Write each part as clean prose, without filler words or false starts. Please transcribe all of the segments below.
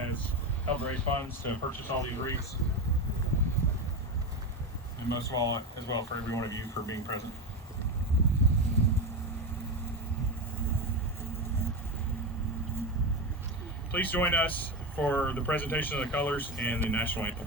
has helped raise funds to purchase all these wreaths, and most of all, as well, for every one of you for being present. Please join us for the presentation of the colors and the national anthem.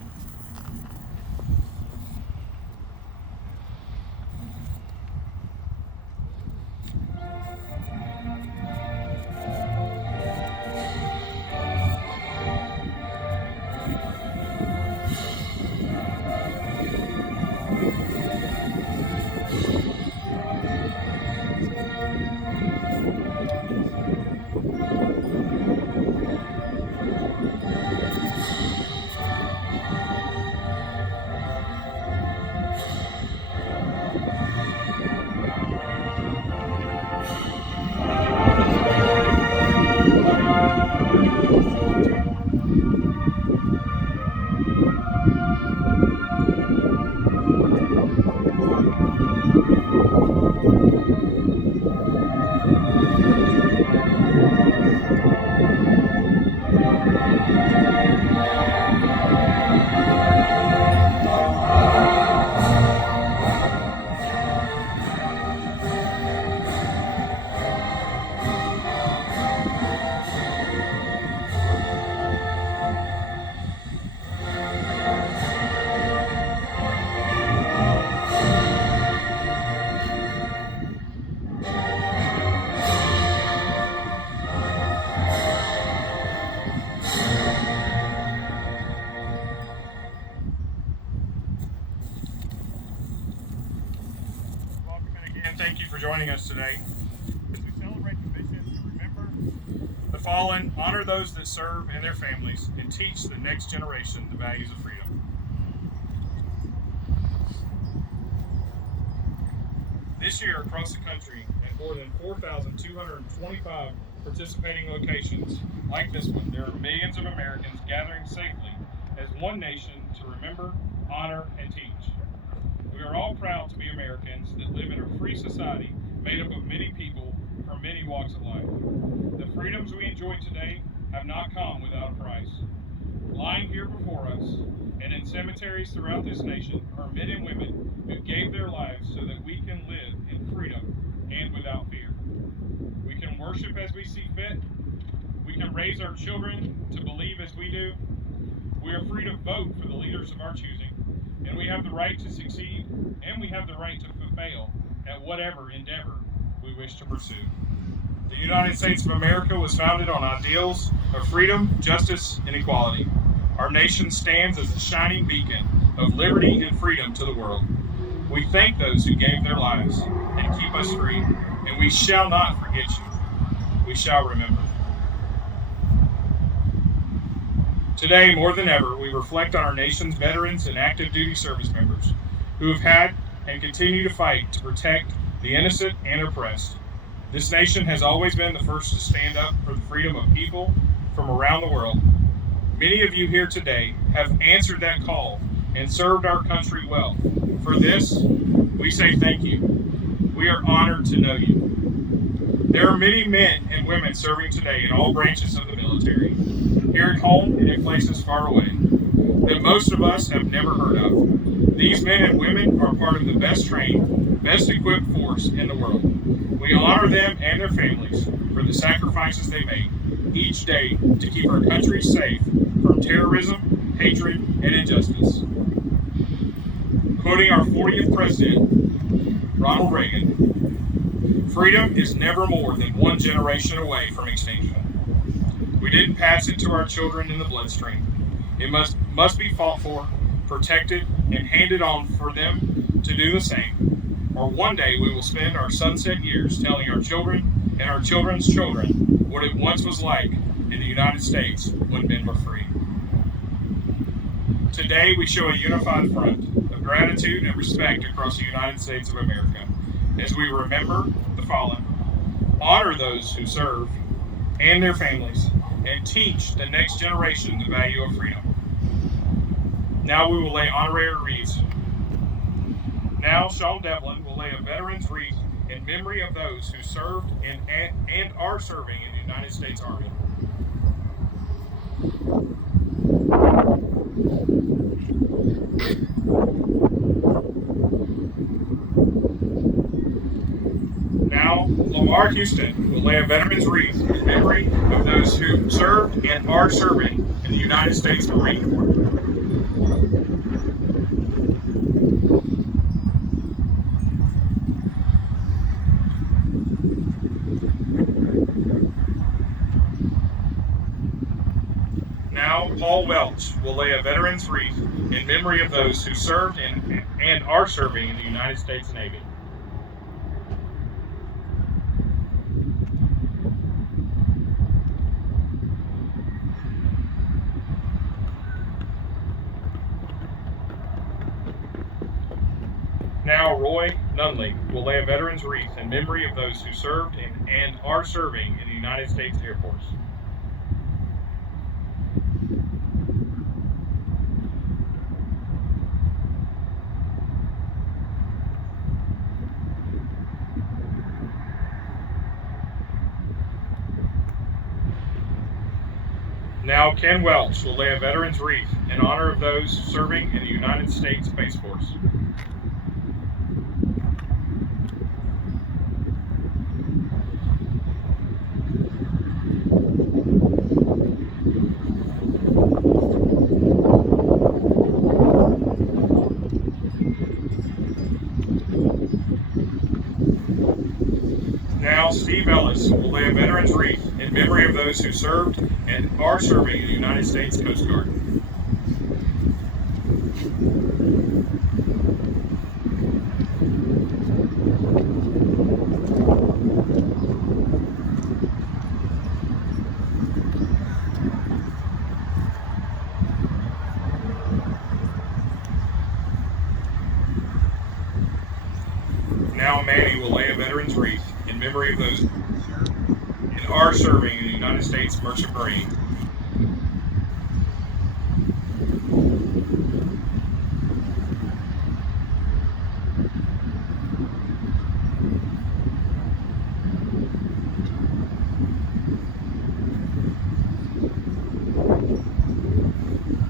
Thank you for joining us today as we celebrate the mission to remember the fallen, honor those that serve and their families, and teach the next generation the values of freedom. This year, across the country, at more than 4,225 participating locations like this one, there are millions of Americans gathering safely as one nation to remember, honor, and teach. We are all proud to be Americans that live in a free society made up of many people from many walks of life. The freedoms we enjoy today have not come without a price. Lying here before us and in cemeteries throughout this nation are men and women who gave their lives so that we can live in freedom and without fear. We can worship as we see fit. We can raise our children to believe as we do. We are free to vote for the leaders of our choosing. And we have the right to succeed, and we have the right to fail at whatever endeavor we wish to pursue. The United States of America was founded on ideals of freedom, justice, and equality. Our nation stands as a shining beacon of liberty and freedom to the world. We thank those who gave their lives and keep us free, and we shall not forget you. We shall remember. Today, more than ever, we reflect on our nation's veterans and active duty service members who have had and continue to fight to protect the innocent and oppressed. This nation has always been the first to stand up for the freedom of people from around the world. Many of you here today have answered that call and served our country well. For this, we say thank you. We are honored to know you. There are many men and women serving today in all branches of the military, here at home and in places far away, that most of us have never heard of. These men and women are part of the best trained, best equipped force in the world. We honor them and their families for the sacrifices they make each day to keep our country safe from terrorism, hatred, and injustice. Quoting our 40th president, Ronald Reagan, freedom is never more than one generation away from extinction. We didn't pass it to our children in the bloodstream. It must be fought for, protected, and handed on for them to do the same. Or one day we will spend our sunset years telling our children and our children's children what it once was like in the United States when men were free. Today we show a unified front of gratitude and respect across the United States of America as we remember the fallen, honor those who serve and their families, and teach the next generation the value of freedom. Now we will lay honorary wreaths. Now Sean Devlin will lay a veteran's wreath in memory of those who served and are serving in the United States Army. Now, Lamar Houston will lay a veteran's wreath in memory of those who served and are serving in the United States Marine Corps. Now, Paul Welch will lay a veteran's wreath in memory of those who served and are serving in the United States Navy. Now, Roy Nunley will lay a veteran's wreath in memory of those who served and are serving in the United States Air Force. Now, Ken Welch will lay a veteran's wreath in honor of those serving in the United States Space Force. Now, Steve Ellis will lay a veteran's wreath in memory of those who served and are serving in the United States Coast Guard. Now, Manny will lay a veteran's wreath in memory of those who served and are serving in the United States Merchant Marine.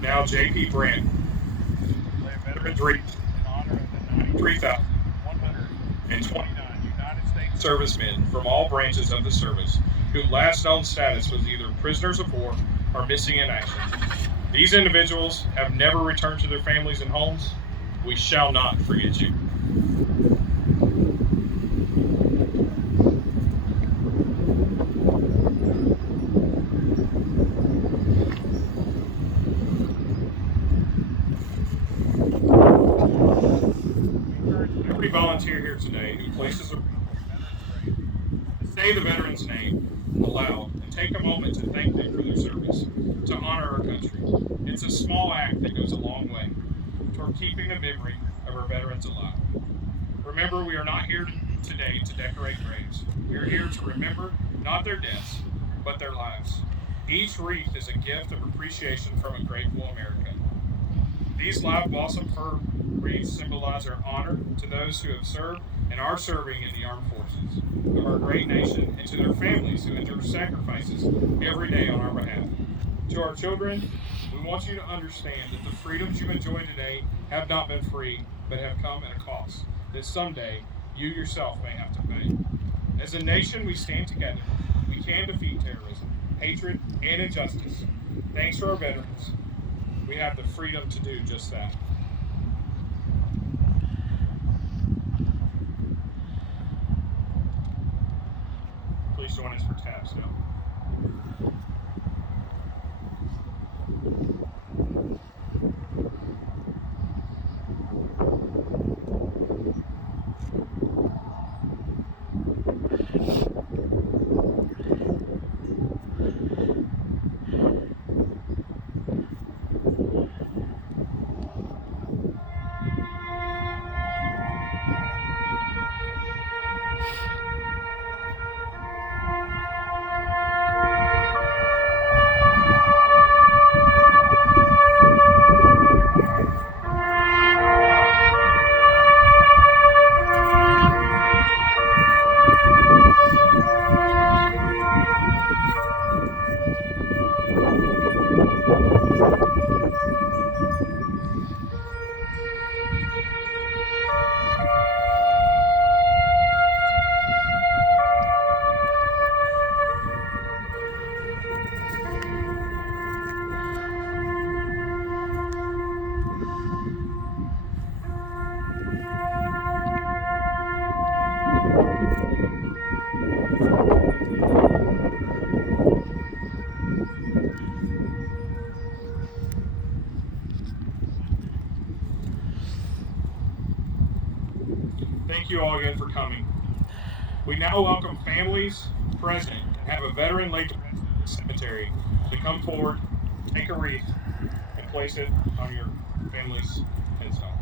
Now, J.P. Brandt will lay a veteran's wreath in honor of the 93,129 United States servicemen from all branches of the service who last known status was either prisoners of war or missing in action. These individuals have never returned to their families and homes. We shall not forget you. Every volunteer here today who places a veteran's grave to say the veteran's name aloud and take a moment to thank them for their service, to honor our country. It's a small act that goes a long way toward keeping the memory of our veterans alive. Remember, we are not here today to decorate graves. We are here to remember not their deaths, but their lives. Each wreath is a gift of appreciation from a grateful America. These live blossom fir wreaths symbolize our honor to those who have served and are serving in the armed forces of our great nation, and to their families who endure sacrifices every day on our behalf. To our children, we want you to understand that the freedoms you enjoy today have not been free, but have come at a cost that someday you yourself may have to pay. As a nation, we stand together. We can defeat terrorism, hatred, and injustice. Thanks to our veterans, we have the freedom to do just that. Please join us for taps now. Thank you all again for coming. We now welcome families present and have a veteran laid to rest in the cemetery to come forward, take a wreath, and place it on your family's headstone.